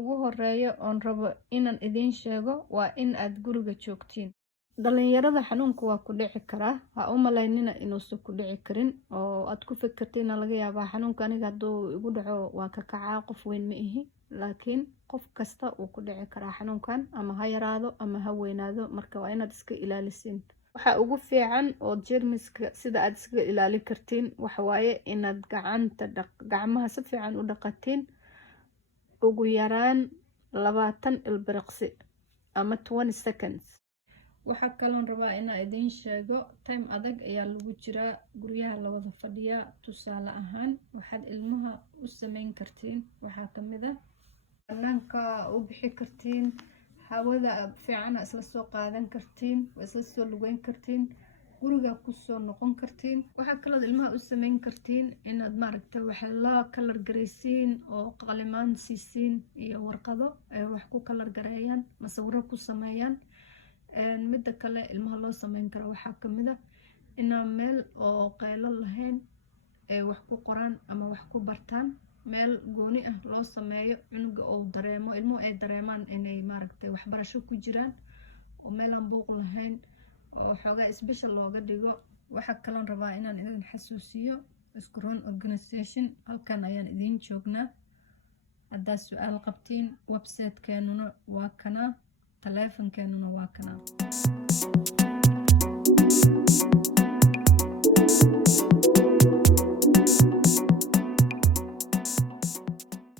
ugu horeeya oon rabo inaan idiin sheego waa in aad guriga joogtiin. Dhalinyarada xanuunku waa ku dhici karaa, ha u malaynina inuusan ku dhici karin oo aad ku fikirtiin laga yaabaa xanuunka aniga hadduu igu dhaco waa ka kacaa, qof weyn ma ihi, laakiin qof kasta uu ku dhici karaa xanuunkan, ama ha yaraado ama ha weynaado, marka waa inaad iska ilaalisiin. waxa ugu fiican oo jeermiska sida aad iska ilaalin kartiin waxa waaye inaad gacmaha si fiican u dhaqatiin ugu yaraan 20 ilbiriqsi ama 20 seconds. waxaa kaloon rabaa inaan idiin sheego time adag ayaa lagu jiraa, guryaha la wada fadhiyaa. tusaale ahaan waxaad ilmaha u sameyn kartiin waxaa kamid ah banaanka u bixi kartiin, hawada fiican isla soo qaadan kartiin, isla soo lugeyn kartiin, guriga ku soo noqon kartiin. waxaa kaloo ilmaha u sameyn kartiin inaad maaragtay waxa la kalar gareysiin oo qalimaan siisiin iyo warqado ay wax ku kalar gareeyaan, masawiro ku sameeyaan. midda kale ilmaha loo sameyn karo waxaa kamid ah inaan meel oo qaylo lahayn ay wax ku qoraan ama wax ku bartaan, meel gooni ah loo sameeyo cunuga oo dareemo, ilmuhu ay dareemaan inay maaragtay waxbarasho ku jiraan, oo meel aan buuq lahayn oo xoogaa special looga dhigo. waxaa kaloon rabaa inaan idin xasuusiyo Scroon Organization, halkan ayaan idiin joognaa. haddaad su-aal qabtiin website-keenuna waa kana, taleefankeenuna waa kana.